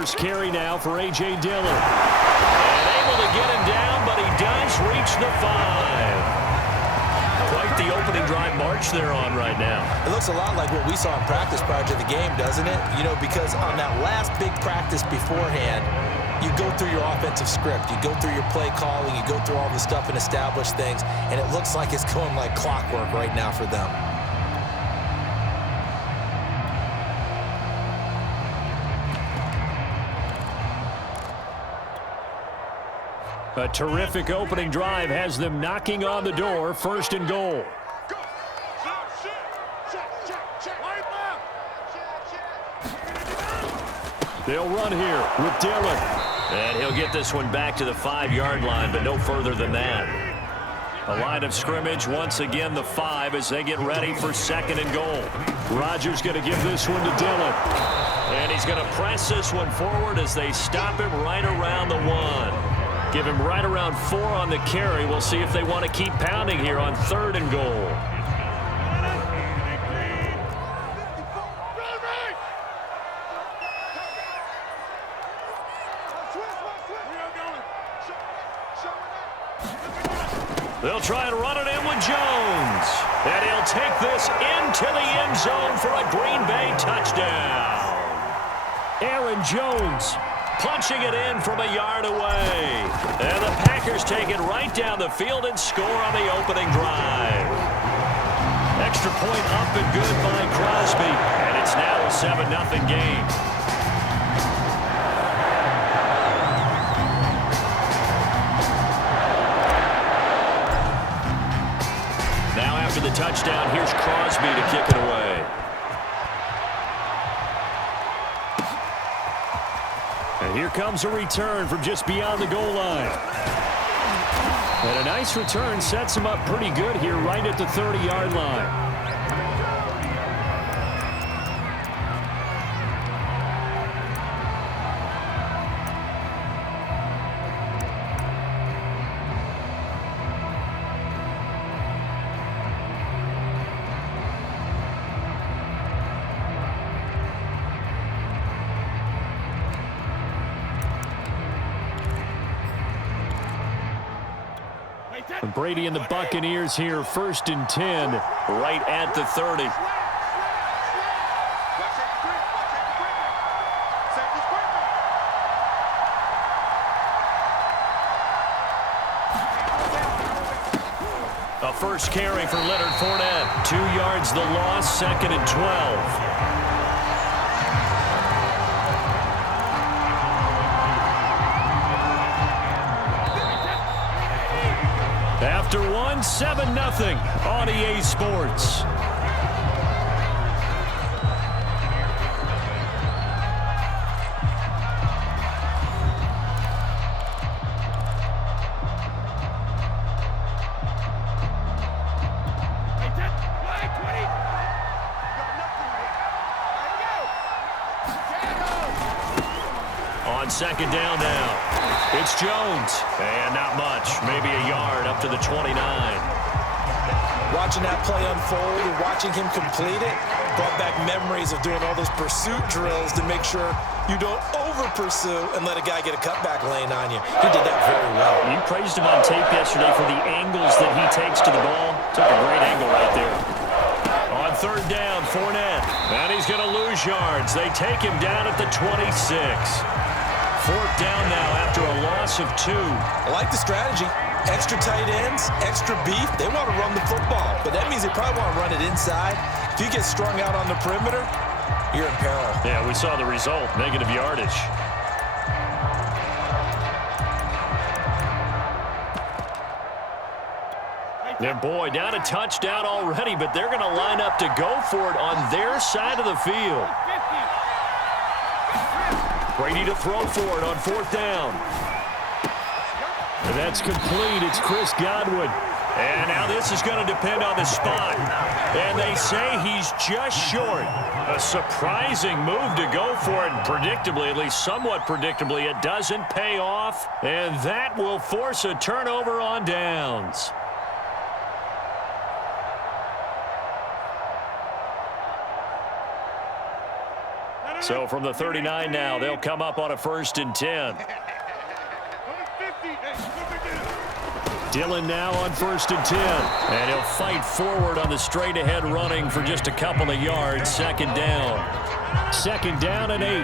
first carry now for A.J. Dillon. And able to get him down, but he does reach the 5. Quite the opening drive march they're on right now. It looks a lot like what we saw in practice prior to the game, doesn't it? You know, because on that last big practice beforehand, you go through your offensive script. You go through your play calling. You go through all the stuff and establish things. And it looks like it's going like clockwork right now for them. A terrific opening drive has them knocking on the door, 1st and goal. They'll run here with Dillon. And he'll get this one back to the 5-yard line, but no further than that. A line of scrimmage, once again the 5 as they get ready for 2nd and goal. Rodgers going to give this one to Dillon. And he's going to press this one forward as they stop him right around the 1. Give him right around 4 on the carry. We'll see if they want to keep pounding here on 3rd and goal. They'll try and run it in with Jones. And he'll take this into the end zone for a Green Bay touchdown. Aaron Jones punching it in from a yard away. And the Packers take it right down the field and score on the opening drive. Extra point up and good by Crosby. And it's now a 7-0 game. Now after the touchdown, here's Crosby to kick it away. And here comes a return from just beyond the goal line. And a nice return sets him up pretty good here right at the 30-yard line. Brady and the Buccaneers here, 1st and 10, right at the 30. A first carry for Leonard Fournette. 2 yards the loss, 2nd and 12. After 7-0 on EA Sports. On 2nd down now. It's Jones. And not much. Maybe a yard up to the 29. Watching that play unfold and watching him complete it brought back memories of doing all those pursuit drills to make sure you don't over-pursue and let a guy get a cutback lane on you. He did that very well. You praised him on tape yesterday for the angles that he takes to the ball. Took a great angle right there. On 3rd down, Fournette. And he's going to lose yards. They take him down at the 26. 4th down now after a loss of 2. I like the strategy. Extra tight ends, extra beef. They want to run the football, but that means they probably want to run it inside. If you get strung out on the perimeter, you're in peril. Yeah, we saw the result, negative yardage. And boy, down a touchdown already, but they're going to line up to go for it on their side of the field. Brady to throw for it on 4th down. And that's complete. It's Chris Godwin. And now this is going to depend on the spot. And they say he's just short. A surprising move to go for it. And predictably, at least somewhat predictably, it doesn't pay off. And that will force a turnover on downs. So from the 39 now, they'll come up on a 1st and 10. Dillon now on 1st and 10. And he'll fight forward on the straight-ahead running for just a couple of yards. 2nd down. 2nd down and 8.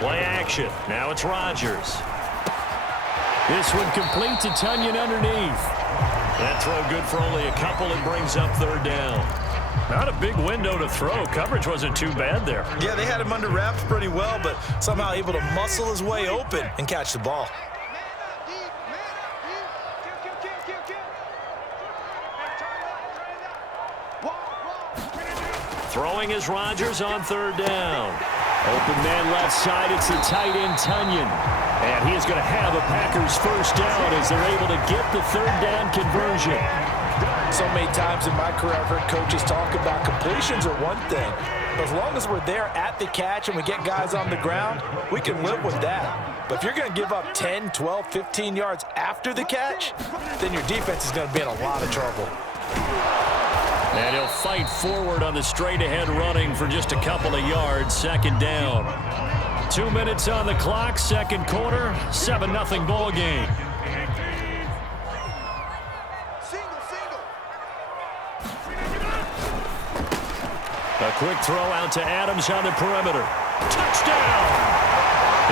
Play action. Now it's Rodgers. This one complete to Tunyon underneath. That throw good for only a couple. It brings up 3rd down. Not a big window to throw. Coverage wasn't too bad there. Yeah, they had him under wraps pretty well, but somehow able to muscle his way open and catch the ball. Throwing is Rodgers on 3rd down. Open man left side. It's the tight end, Tunyon. And he is going to have a Packers 1st down as they're able to get the 3rd down conversion. So many times in my career, I've heard coaches talk about completions are one thing. But as long as we're there at the catch and we get guys on the ground, we can live with that. But if you're going to give up 10, 12, 15 yards after the catch, then your defense is going to be in a lot of trouble. And he'll fight forward on the straight-ahead running for just a couple of yards. 2nd down. 2 minutes on the clock, 2nd quarter, 7-0 ball game. A quick throw out to Adams on the perimeter. Touchdown!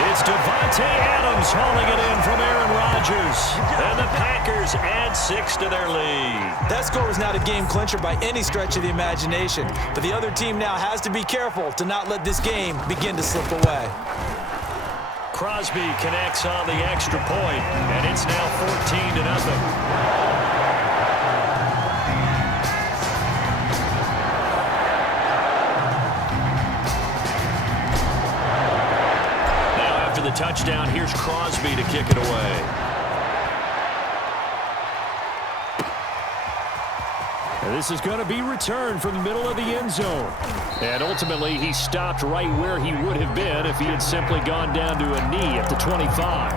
It's Devontae Adams hauling it in from Aaron Rodgers. And the Packers add 6 to their lead. That score was not a game clincher by any stretch of the imagination. But the other team now has to be careful to not let this game begin to slip away. Crosby connects on the extra point, and it's now 14-0. The touchdown, here's Crosby to kick it away. And this is going to be returned from the middle of the end zone. And ultimately, he stopped right where he would have been if he had simply gone down to a knee at the 25.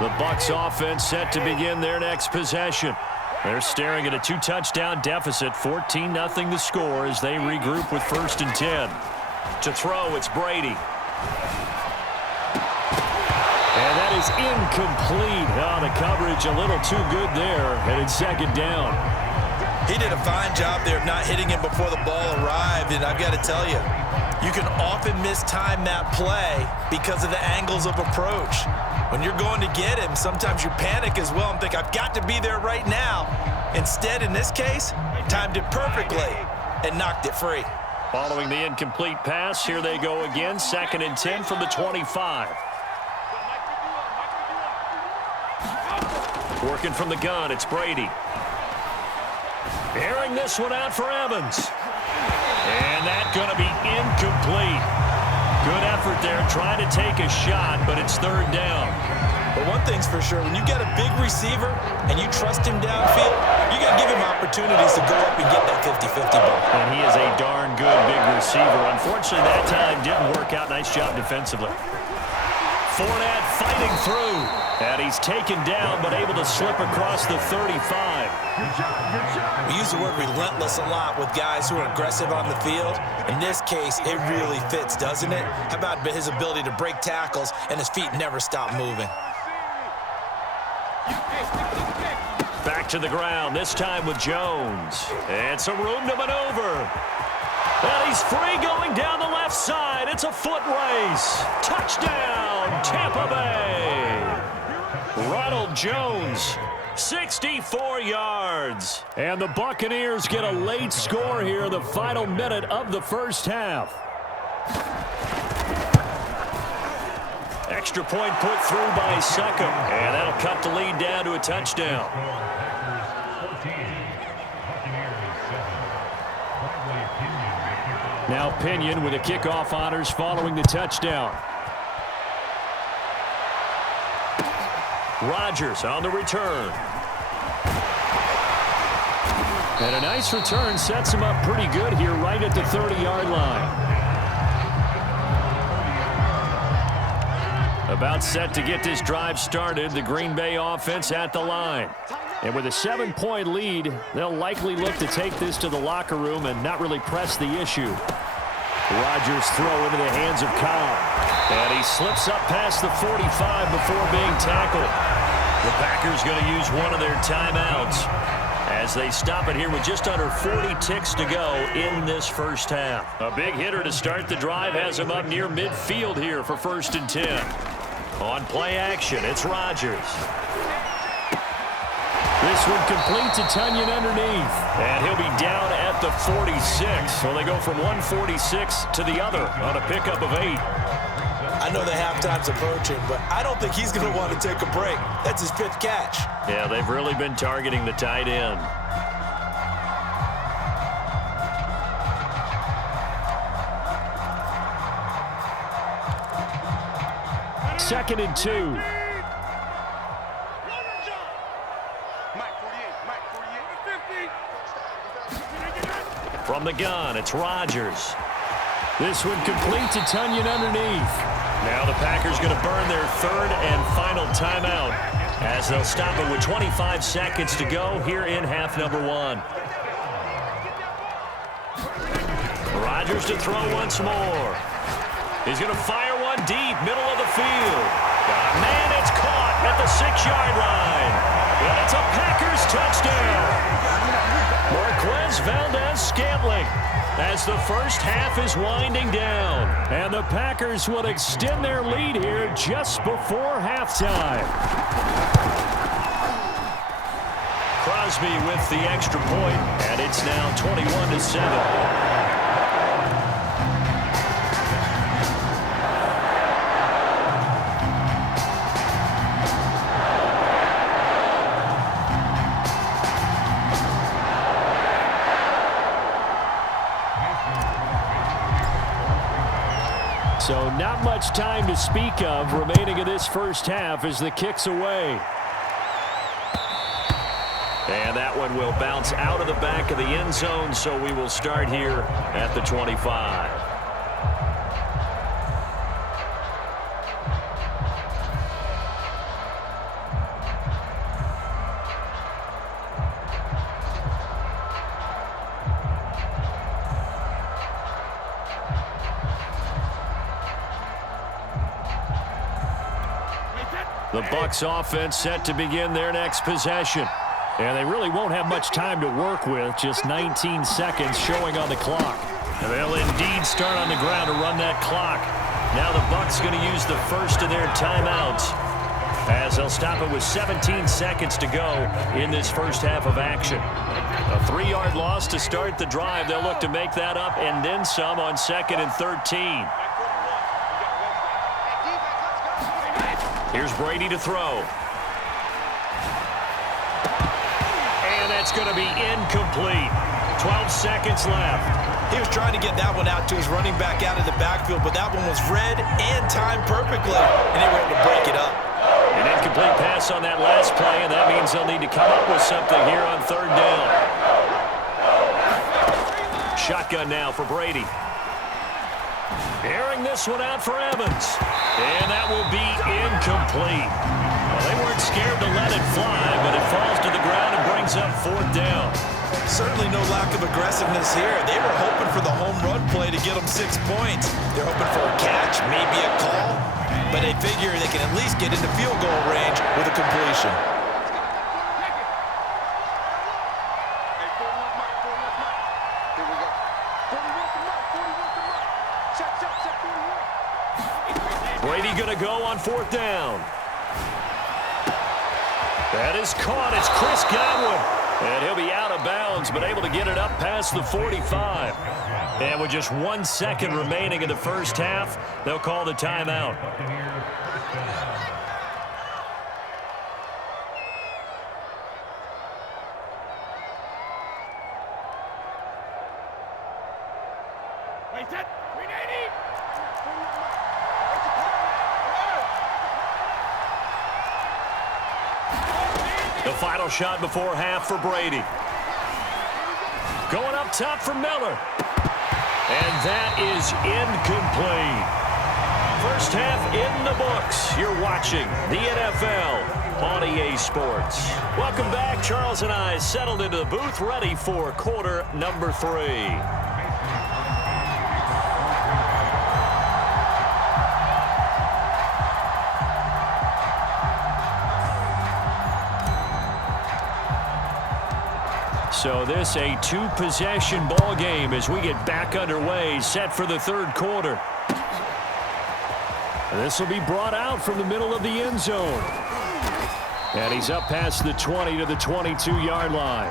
The Bucs offense set to begin their next possession. They're staring at a 2-touchdown deficit, 14-0 the score as they regroup with 1st and 10. To throw, it's Brady. And that is incomplete. Oh, the coverage a little too good there, and it's 2nd down. He did a fine job there of not hitting him before the ball arrived, and I've got to tell you, you can often mistime that play because of the angles of approach. When you're going to get him, sometimes you panic as well and think, I've got to be there right now. Instead, in this case, timed it perfectly and knocked it free. Following the incomplete pass, here they go again, 2nd and 10 from the 25. Working from the gun, it's Brady. Airing this one out for Evans. And that's going to be incomplete. Good effort there, trying to take a shot, but it's 3rd down. But one thing's for sure, when you get a big receiver and you trust him downfield, you got to give him opportunities to go up and get that 50-50 ball. And he is a darn good big receiver. Unfortunately, that time didn't work out. Nice job defensively. Fournette fighting through. And he's taken down, but able to slip across the 35. We use the word relentless a lot with guys who are aggressive on the field. In this case, it really fits, doesn't it? How about his ability to break tackles and his feet never stop moving? Back to the ground, this time with Jones. And some room to maneuver. And he's free going down the left side. It's a foot race. Touchdown, Tampa Bay. Ronald Jones, 64 yards. And the Buccaneers get a late score here in the final minute of the 1st half. Extra point put through by Seckham. And that'll cut the lead down to a touchdown. Now Pinion with the kickoff honors following the touchdown. Rodgers on the return. And a nice return sets him up pretty good here right at the 30-yard line. About set to get this drive started, the Green Bay offense at the line. And with a 7-point lead, they'll likely look to take this to the locker room and not really press the issue. Rodgers throw into the hands of Cobb. And he slips up past the 45 before being tackled. The Packers going to use one of their timeouts as they stop it here with just under 40 ticks to go in this first half. A big hitter to start the drive has him up near midfield here for 1st and 10. On play action, it's Rodgers. This one complete to Tunyon underneath. And he'll be down at the 46. So they go from 146 to the other on a pickup of 8. I know the halftime's approaching, but I don't think he's going to want to take a break. That's his 5th catch. Yeah, they've really been targeting the tight end. Second and 2. From the gun, it's Rodgers. This one complete to Tunyon underneath. Now the Packers going to burn their 3rd and final timeout as they'll stop it with 25 seconds to go here in half number 1. Rodgers to throw once more. He's going to fire one deep, middle of the field. Man, it's caught at the 6-yard line. And it's a Packers touchdown. Marquez Valdez-Scantling as the first half is winding down. And the Packers will extend their lead here just before halftime. Crosby with the extra point, and it's now 21-7. So not much time to speak of remaining in this first half as the kick's away. And that one will bounce out of the back of the end zone, so we will start here at the 25. The Bucs offense set to begin their next possession. And they really won't have much time to work with, just 19 seconds showing on the clock. And they'll indeed start on the ground to run that clock. Now the Bucs going to use the first of their timeouts as they'll stop it with 17 seconds to go in this first half of action. A 3-yard loss to start the drive. They'll look to make that up and then some on 2nd and 13. Here's Brady to throw. And that's going to be incomplete. 12 seconds left. He was trying to get that one out to his running back out of the backfield, but that one was read and timed perfectly, and they were able to break it up. An incomplete pass on that last play, and that means they'll need to come up with something here on 3rd down. Shotgun now for Brady. Airing this one out for Evans. And that will be incomplete. Well, they weren't scared to let it fly, but it falls to the ground and brings up 4th down. Certainly no lack of aggressiveness here. They were hoping for the home run play to get them 6 points. They're hoping for a catch, maybe a call, but they figure they can at least get into field goal range with a completion. Brady going to go on 4th down. That is caught. It's Chris Godwin. And he'll be out of bounds, but able to get it up past the 45. And with just 1 second remaining in the first half, they'll call the timeout. The final shot before half for Brady. Going up top for Miller. And that is incomplete. First half in the books. You're watching the NFL on EA Sports. Welcome back. Charles and I settled into the booth, ready for quarter number 3. So this a two-possession ball game as we get back underway, set for the third quarter. This will be brought out from the middle of the end zone. And he's up past the 20 to the 22-yard line.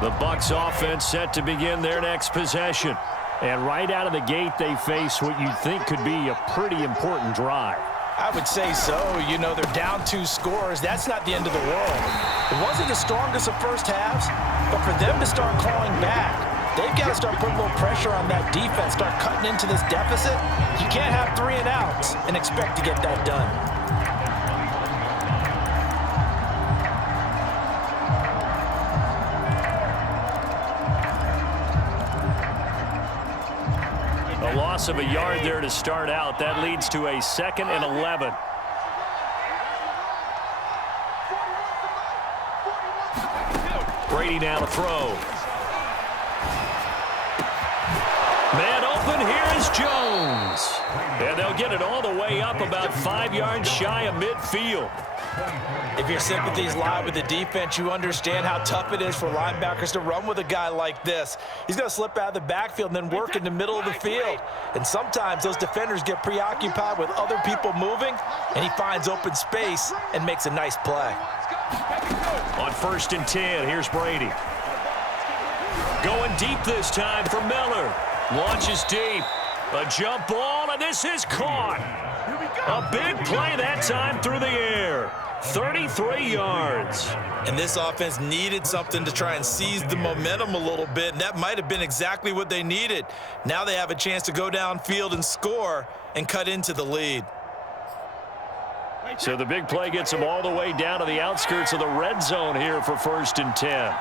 The Bucs offense set to begin their next possession. And right out of the gate, they face what you'd think could be a pretty important drive. I would say so. You know, they're down 2 scores. That's not the end of the world. It wasn't the strongest of first halves, but for them to start clawing back, they've got to start putting a little pressure on that defense, start cutting into this deficit. You can't have 3 and outs and expect to get that done. A loss of a yard there to start out. That leads to a 2nd and 11. Brady now to throw. Man open, here is Jones. And they'll get it all the way up about 5 yards shy of midfield. If your sympathies lie with the defense, you understand how tough it is for linebackers to run with a guy like this. He's going to slip out of the backfield and then work in the middle of the field. And sometimes those defenders get preoccupied with other people moving, and he finds open space and makes a nice play. On 1st and 10, here's Brady. Going deep this time for Miller. Launches deep. A jump ball, and this is caught. A big play that time through the air. 33 yards. And this offense needed something to try and seize the momentum a little bit, and that might have been exactly what they needed. Now they have a chance to go downfield and score and cut into the lead. So the big play gets them all the way down to the outskirts of the red zone here for 1st and 10.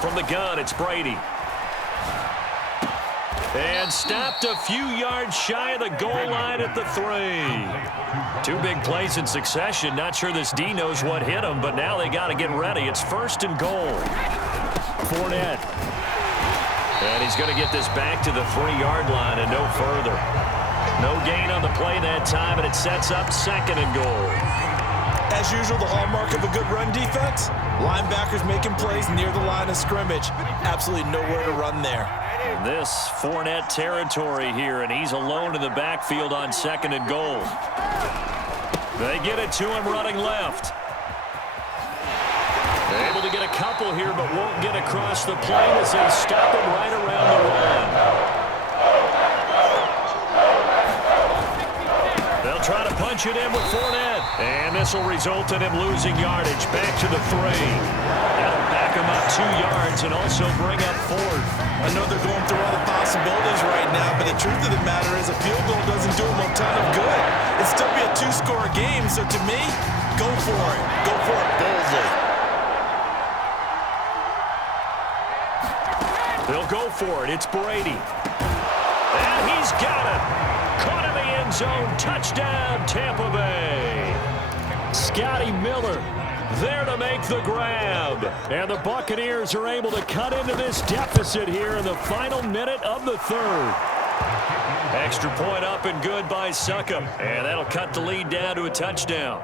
From the gun, it's Brady. And stopped a few yards shy of the goal line at the 3. 2 big plays in succession. Not sure this D knows what hit him, but now they got to get ready. It's 1st and goal. Fournette. And he's going to get this back to the 3-yard line and no further. No gain on the play that time, and it sets up 2nd and goal. As usual, the hallmark of a good run defense, linebackers making plays near the line of scrimmage. Absolutely nowhere to run there. This Fournette territory here, and he's alone in the backfield on 2nd and goal. They get it to him running left. They're able to get a couple here, but won't get across the plane as they stop him right around the line. They'll try to punch it in with Fournette. And this will result in him losing yardage back to the 3. That'll back him up 2 yards and also bring up 4th. I know they're going through all the possibilities right now, but the truth of the matter is a field goal doesn't do them a ton of good. It'd still be a 2-score game, so to me, go for it. Go for it boldly. They'll go for it. It's Brady. And he's got it. Caught in the end zone. Touchdown, Tampa Bay. Scotty Miller there to make the grab. And the Buccaneers are able to cut into this deficit here in the final minute of the 3rd. Extra point up and good by Succop. And that'll cut the lead down to a touchdown.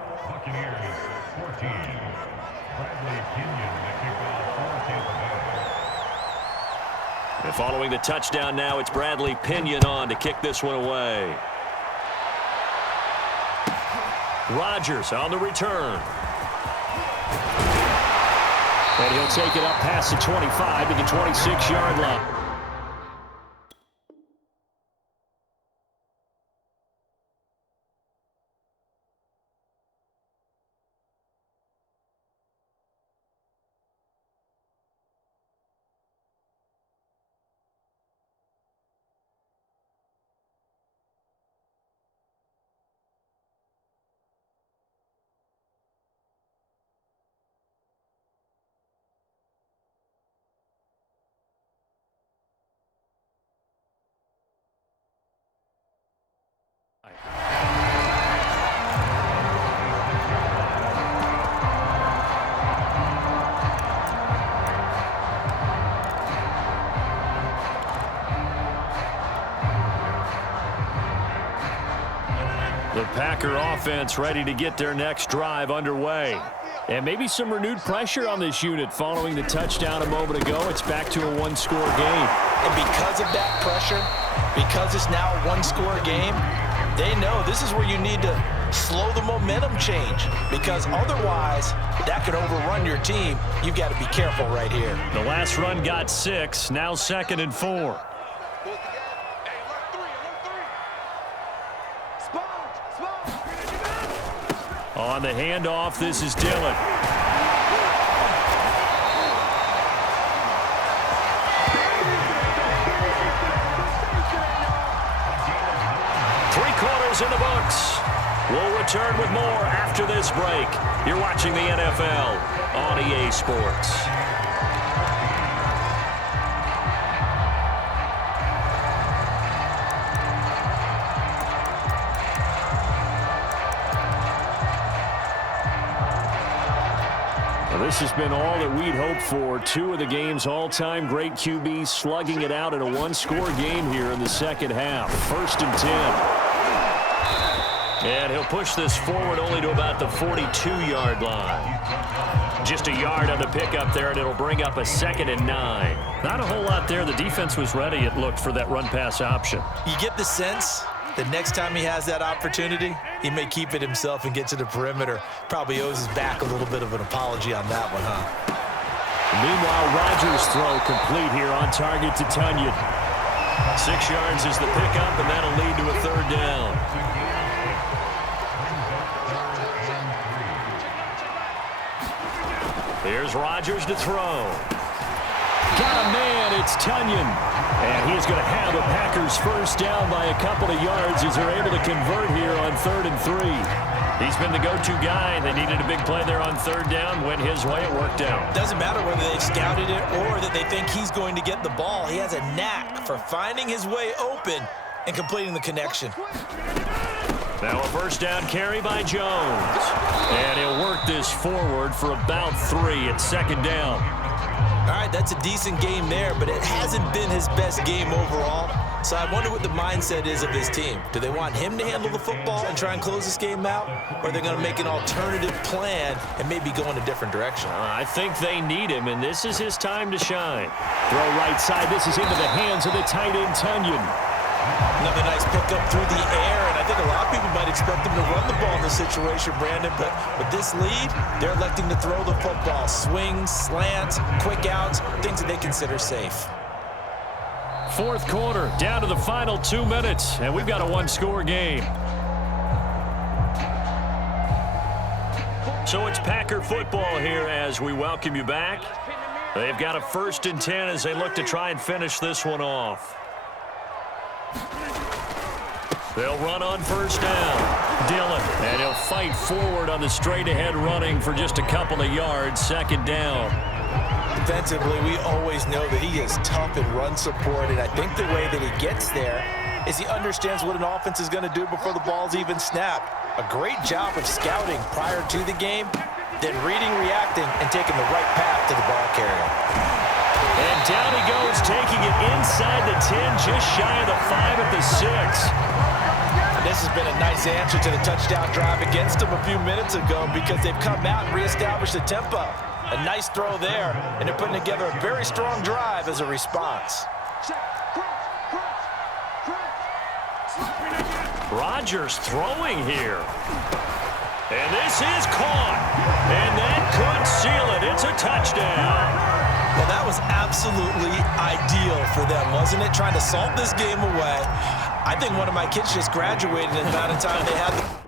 And following the touchdown now, it's Bradley Pinion on to kick this one away. Rodgers on the return. And he'll take it up past the 25 to the 26-yard line. Packer offense ready to get their next drive underway. And maybe some renewed pressure on this unit following the touchdown a moment ago. It's back to a one-score game. And because of that pressure, because it's now a one-score game, they know this is where you need to slow the momentum change, because otherwise that could overrun your team. You've got to be careful right here. The last run got 6, now 2nd and 4. On the handoff, this is Dillon. Three-quarters in the books. We'll return with more after this break. You're watching the NFL on EA Sports. This has been all that we'd hoped for. 2 of the game's all-time great QBs slugging it out in a one-score game here in the second half. 1st and 10. And he'll push this forward only to about the 42-yard line. Just a yard on the pickup there, and it'll bring up a 2nd and 9. Not a whole lot there. The defense was ready, it looked, for that run-pass option. You get the sense that next time he has that opportunity, he may keep it himself and get to the perimeter. Probably owes his back a little bit of an apology on that one, huh? Meanwhile, Rodgers' throw complete here on target to Tunyon. 6 yards is the pickup, and that'll lead to a 3rd down. Here's Rodgers to throw. Got a man, it's Tunyon. And he's going to have a Packers first down by a couple of yards as they're able to convert here on 3rd and 3. He's been the go-to guy. They needed a big play there on 3rd down. Went his way, it worked out. Doesn't matter whether they scouted it or that they think he's going to get the ball. He has a knack for finding his way open and completing the connection. Now a first down carry by Jones. And he'll work this forward for about 3 at 2nd down. All right, that's a decent game there, but it hasn't been his best game overall. So I wonder what the mindset is of his team. Do they want him to handle the football and try and close this game out? Or are they going to make an alternative plan and maybe go in a different direction? I think they need him, and this is his time to shine. Throw right side. This is into the hands of the tight end, Tunyon. Another nice pickup through the air, and I think a lot of people might expect them to run the ball in this situation, Brandon, but with this lead, they're electing to throw the football. Swings, slants, quick outs, things that they consider safe. 4th quarter, down to the final 2 minutes, and we've got a one-score game. So it's Packer football here as we welcome you back. They've got a 1st and 10 as they look to try and finish this one off. They'll run on 1st down. Dillon, and he'll fight forward on the straight-ahead running for just a couple of yards. 2nd down. Defensively, we always know that he is tough in run support, and I think the way that he gets there is he understands what an offense is going to do before the ball's even snapped. A great job of scouting prior to the game, then reading, reacting, and taking the right path to the ball carrier. And down he goes, taking it inside the 10, just shy of the 5 at the 6. This has been a nice answer to the touchdown drive against them a few minutes ago because they've come out and reestablished the tempo. A nice throw there, and they're putting together a very strong drive as a response. Rodgers throwing here. And this is caught. And that could seal it. It's a touchdown. Well, that was absolutely ideal for them, wasn't it? Trying to salt this game away. I think one of my kids just graduated in the amount of time they had.